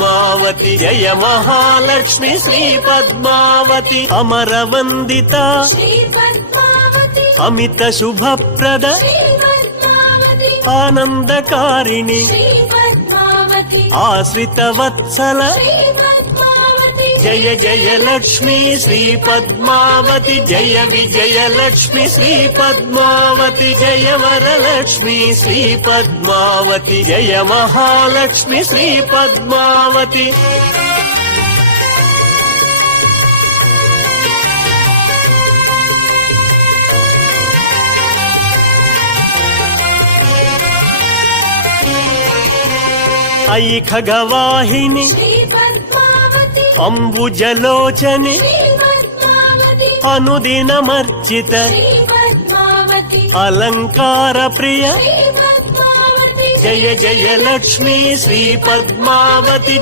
పద్మావతి జయ మహాలక్ష్మి శ్రీ పద్మావతి అమరవందిత అమిత శుభప్రద ఆనందకారిణి ఆశ్రిత వత్సల జయ జయ లక్ష్మీ శ్రీ పద్మావతి జయ విజయ లక్ష్మి శ్రీ పద్మావతి జయ వరలక్ష్మి శ్రీ పద్మావతి జయ మహాలక్ష్మి శ్రీ పద్మావతి ఐ ఖగవాహిని అంబుజలోచని అనుదినమర్చిత అలంకార ప్రియ జయ జయ లక్ష్మీ శ్రీ పద్మావతి